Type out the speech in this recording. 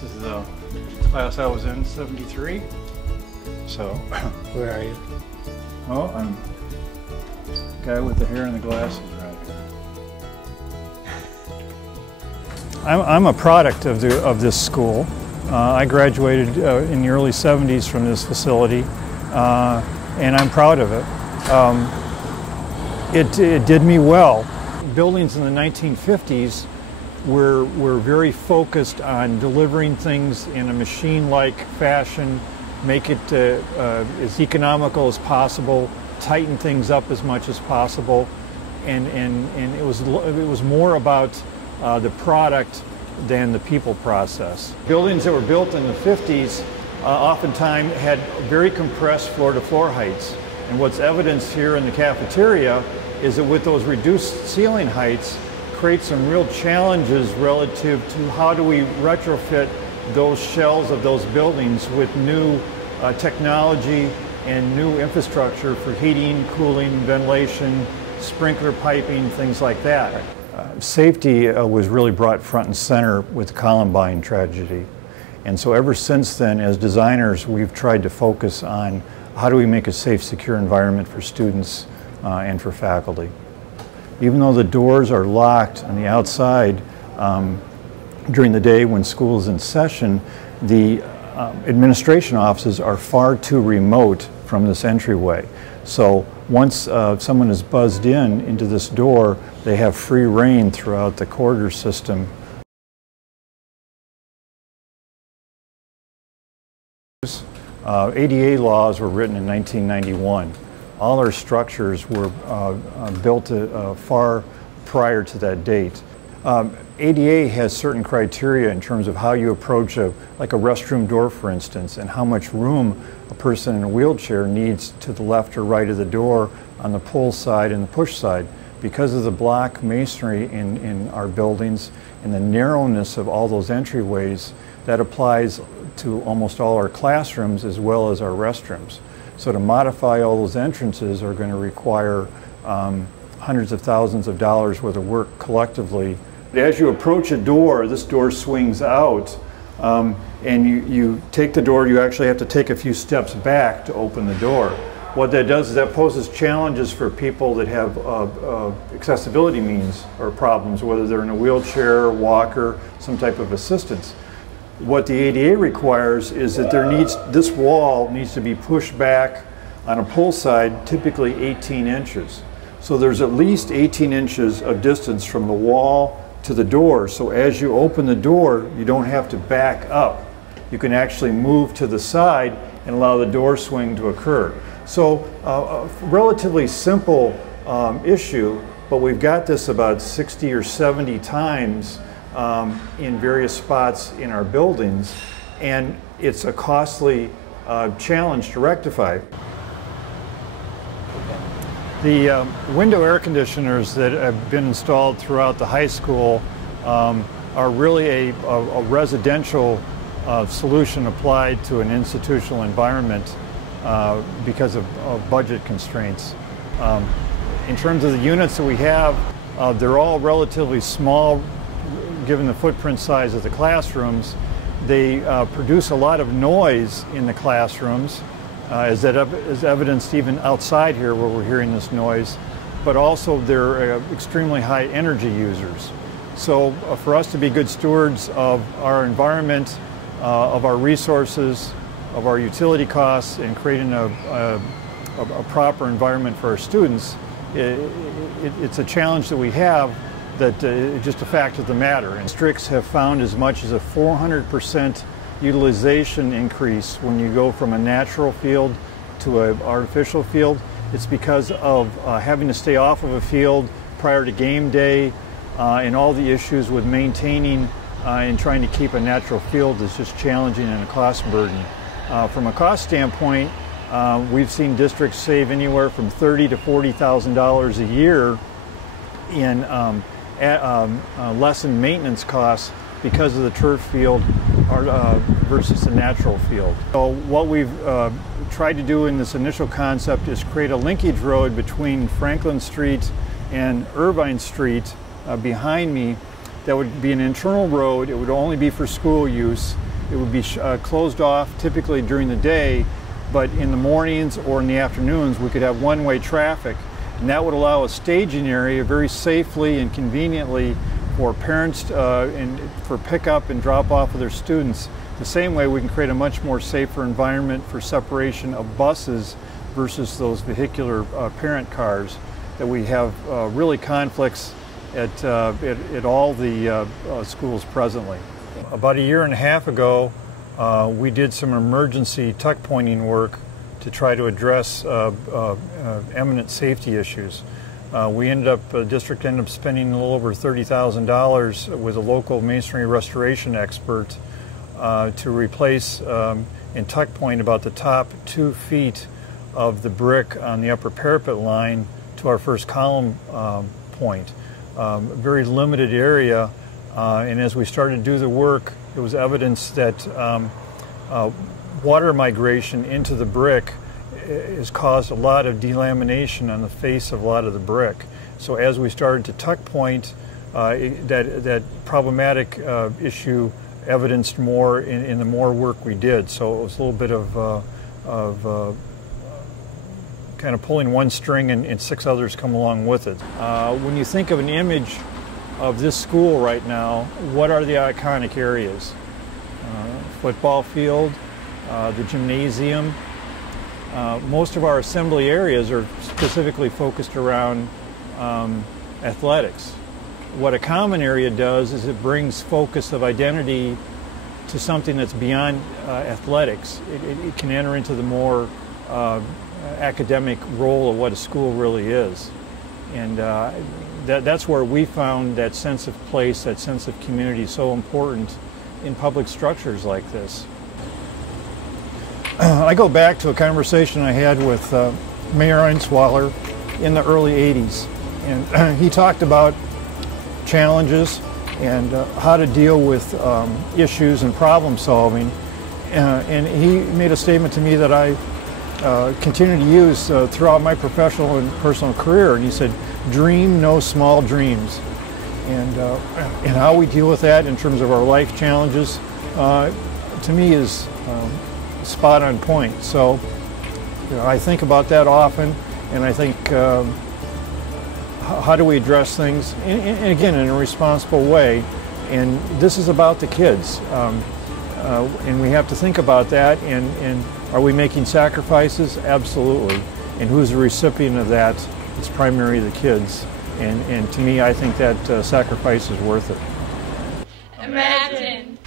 This is the class I was in, 73. So, Where are you? well, I'm the guy with the hair and the glasses right here. I'm a product of this school. I graduated in the early 70s from this facility, and I'm proud of it. It did me well. Buildings in the 1950s were very focused on delivering things in a machine-like fashion, make it as economical as possible, tighten things up as much as possible, and it was more about the product than the people process. Buildings that were built in the 50s oftentimes had very compressed floor-to-floor heights, and what's evidenced here in the cafeteria is that with those reduced ceiling heights create some real challenges relative to how do we retrofit those shells of those buildings with new technology and new infrastructure for heating, cooling, ventilation, sprinkler piping, things like that. Safety was really brought front and center with the Columbine tragedy. And so ever since then, as designers, we've tried to focus on how do we make a safe, secure environment for students and for faculty. Even though the doors are locked on the outside during the day when school is in session, the administration offices are far too remote from this entryway. So once someone is buzzed into this door, they have free reign throughout the corridor system. ADA laws were written in 1991. All our structures were built far prior to that date. ADA has certain criteria in terms of how you approach like a restroom door, for instance, and how much room a person in a wheelchair needs to the left or right of the door on the pull side and the push side. Because of the block masonry in our buildings and the narrowness of all those entryways, that applies to almost all our classrooms as well as our restrooms. So to modify all those entrances are going to require hundreds of thousands of dollars worth of work collectively. As you approach a door, this door swings out, and you take the door, you actually have to take a few steps back to open the door. What that does is that poses challenges for people that have accessibility means or problems, whether they're in a wheelchair, walker, some type of assistance. What the ADA requires is that this wall needs to be pushed back on a pull side, typically 18 inches. So there's at least 18 inches of distance from the wall to the door. So as you open the door, you don't have to back up. You can actually move to the side and allow the door swing to occur. So a relatively simple issue, but we've got this about 60 or 70 times in various spots in our buildings, and it's a costly challenge to rectify. The window air conditioners that have been installed throughout the high school are really a residential solution applied to an institutional environment because of budget constraints. In terms of the units that we have, they're all relatively small given the footprint size of the classrooms. They produce a lot of noise in the classrooms, as evidenced even outside here where we're hearing this noise, but also they're extremely high energy users. So for us to be good stewards of our environment, of our resources, of our utility costs, and creating a proper environment for our students, it's a challenge that we have that it's just a fact of the matter. And districts have found as much as a 400% utilization increase when you go from a natural field to an artificial field. It's because of having to stay off of a field prior to game day and all the issues with maintaining and trying to keep a natural field is just challenging and a cost burden. From a cost standpoint, we've seen districts save anywhere from $30,000 to $40,000 a year in lessened maintenance costs because of the turf field versus the natural field. So what we've tried to do in this initial concept is create a linkage road between Franklin Street and Irvine Street behind me. That would be an internal road. It would only be for school use, It would be closed off typically during the day, but in the mornings or in the afternoons we could have one-way traffic, and that would allow a staging area very safely and conveniently for parents for pickup and drop off of their students. The same way we can create a much more safer environment for separation of buses versus those vehicular parent cars that we have really conflicts at all the schools presently. About a year and a half ago, we did some emergency tuck pointing work to try to address eminent safety issues. The district ended up spending a little over $30,000 with a local masonry restoration expert to replace and tuck point about the top 2 feet of the brick on the upper parapet line to our first column point. A very limited area, and as we started to do the work, it was evidence that water migration into the brick has caused a lot of delamination on the face of a lot of the brick. So as we started to tuck point, that problematic issue evidenced more in the more work we did. So it was a little bit of kind of pulling one string and 6 others come along with it. When you think of an image of this school right now, what are the iconic areas? Football field, the gymnasium. Most of our assembly areas are specifically focused around athletics. What a common area does is it brings focus of identity to something that's beyond athletics. It can enter into the more academic role of what a school really is. And that's where we found that sense of place, that sense of community so important in public structures like this. I go back to a conversation I had with Mayor Einswaller in the early 80s, and he talked about challenges and how to deal with issues and problem solving, and he made a statement to me that I continue to use throughout my professional and personal career, and he said, "Dream no small dreams." And how we deal with that in terms of our life challenges, to me, is spot on point. So I think about that often, and I think how do we address things, and again, in a responsible way. And this is about the kids, and we have to think about that, and are we making sacrifices? Absolutely. And who's the recipient of that? It's primarily the kids. And to me, I think that sacrifice is worth it. Imagine